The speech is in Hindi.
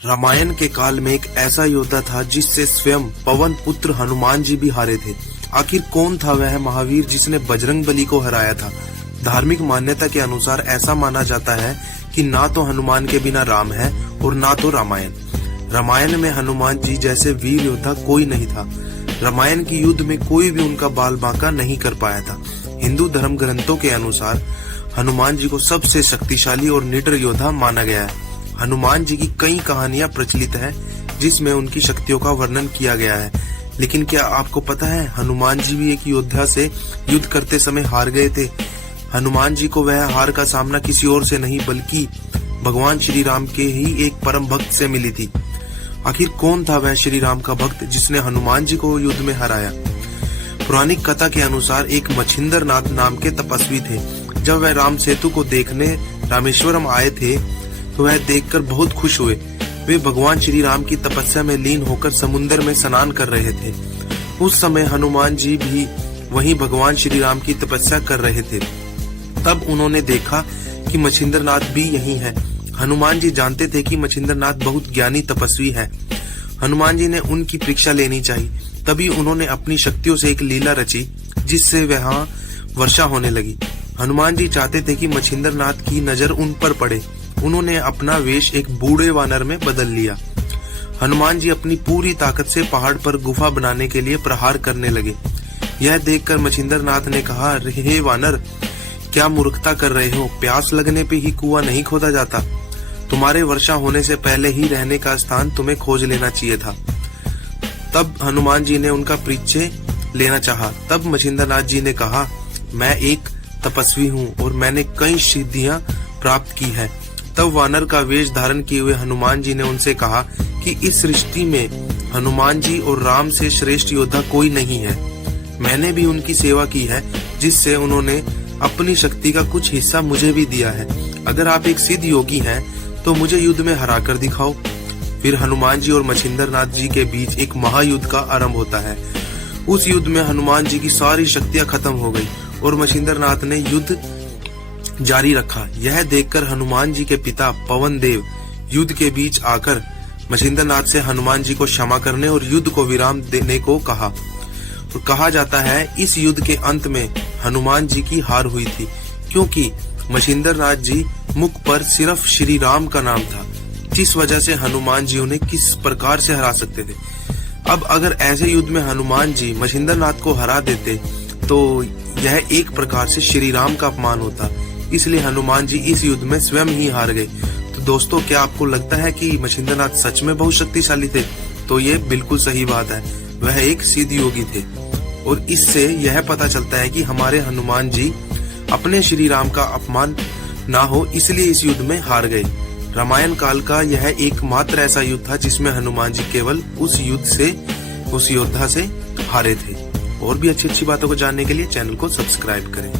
रामायण के काल में एक ऐसा योद्धा था जिससे स्वयं पवन पुत्र हनुमान जी भी हारे थे। आखिर कौन था वह महावीर जिसने बजरंगबली को हराया था? धार्मिक मान्यता के अनुसार ऐसा माना जाता है कि ना तो हनुमान के बिना राम है और ना तो रामायण। रामायण में हनुमान जी जैसे वीर योद्धा कोई नहीं था। रामायण की युद्ध में कोई भी उनका बाल बांका नहीं कर पाया था। हिंदू धर्म ग्रंथों के अनुसार हनुमान जी को सबसे शक्तिशाली और निडर योद्धा माना गया है। हनुमान जी की कई कहानियां प्रचलित है जिसमें उनकी शक्तियों का वर्णन किया गया है। लेकिन क्या आपको पता है हनुमान जी भी एक योद्धा से युद्ध करते समय हार गए थे। हनुमान जी को वह हार का सामना किसी और से नहीं बल्कि भगवान श्री राम के ही एक परम भक्त से मिली थी। आखिर कौन था वह श्री राम का भक्त जिसने हनुमान जी को युद्ध में हराया? पौराणिक कथा के अनुसार एक मछिंदर नाथ नाम के तपस्वी थे। जब वह राम सेतु को देखने रामेश्वरम आए थे तो वह देखकर बहुत खुश हुए। वे भगवान श्री राम की तपस्या में लीन होकर समुद्र में स्नान कर रहे थे। उस समय हनुमान जी भी वहीं भगवान श्री राम की तपस्या कर रहे थे। तब उन्होंने देखा कि मछिंदर नाथ भी यहीं है। हनुमान जी जानते थे कि मछिंदर नाथ बहुत ज्ञानी तपस्वी है। हनुमान जी ने उनकी परीक्षा लेनी चाहिए। तभी उन्होंने अपनी शक्तियों से एक लीला रची जिससे वहां वर्षा होने लगी। हनुमान जी चाहते थे कि मछिंदर नाथ की नजर उन पर पड़े। उन्होंने अपना वेश एक बूढ़े वानर में बदल लिया। हनुमान जी अपनी पूरी ताकत से पहाड़ पर गुफा बनाने के लिए प्रहार करने लगे। यह देखकर मछिंदर नाथ ने कहा, हे वानर, क्या मूर्खता कर रहे हो? प्यास लगने पे ही कुआं नहीं खोदा जाता। तुम्हारे वर्षा होने से पहले ही रहने का स्थान तुम्हें खोज लेना चाहिए था। तब हनुमान जी ने उनका परिचय लेना चाहा। तब मछिंदर नाथ जी ने कहा, मैं एक तपस्वी हूँ और मैंने कई सिद्धियां प्राप्त की है। तब वानर का वेश धारण किए हुए हनुमान जी ने उनसे कहा कि इस सृष्टि में हनुमान जी और राम से श्रेष्ठ योद्धा कोई नहीं है। मैंने भी उनकी सेवा की है जिससे उन्होंने अपनी शक्ति का कुछ हिस्सा मुझे भी दिया है। अगर आप एक सिद्ध योगी हैं तो मुझे युद्ध में हरा कर दिखाओ। फिर हनुमान जी और मछिंदर नाथ जी के बीच एक महायुद्ध का आरंभ होता है। उस युद्ध में हनुमान जी की सारी शक्तियां खत्म हो गई और मछिंदर नाथ ने युद्ध जारी रखा। यह देखकर हनुमान जी के पिता पवन देव युद्ध के बीच आकर मछिंदर नाथ से हनुमान जी को क्षमा करने और युद्ध को विराम देने को कहा। और कहा जाता है इस युद्ध के अंत में हनुमान जी की हार हुई थी क्योंकि मछिंदर नाथ जी मुख पर सिर्फ श्री राम का नाम था, जिस वजह से हनुमान जी उन्हें किस प्रकार से हरा सकते थे। अब अगर ऐसे युद्ध में हनुमान जी मछिंदर नाथ को हरा देते तो यह एक प्रकार से श्री राम का अपमान होता। इसलिए हनुमान जी इस युद्ध में स्वयं ही हार गए। तो दोस्तों, क्या आपको लगता है कि मछिंदर नाथ सच में बहुत शक्तिशाली थे? तो ये बिल्कुल सही बात है, वह एक सिद्ध योगी थे। और इससे यह पता चलता है कि हमारे हनुमान जी अपने श्री राम का अपमान ना हो इसलिए इस युद्ध में हार गए। रामायण काल का यह एकमात्र ऐसा युद्ध था जिसमें हनुमान जी केवल उस योद्धा से हारे थे। और भी अच्छी अच्छी बातों को जानने के लिए चैनल को सब्सक्राइब करें।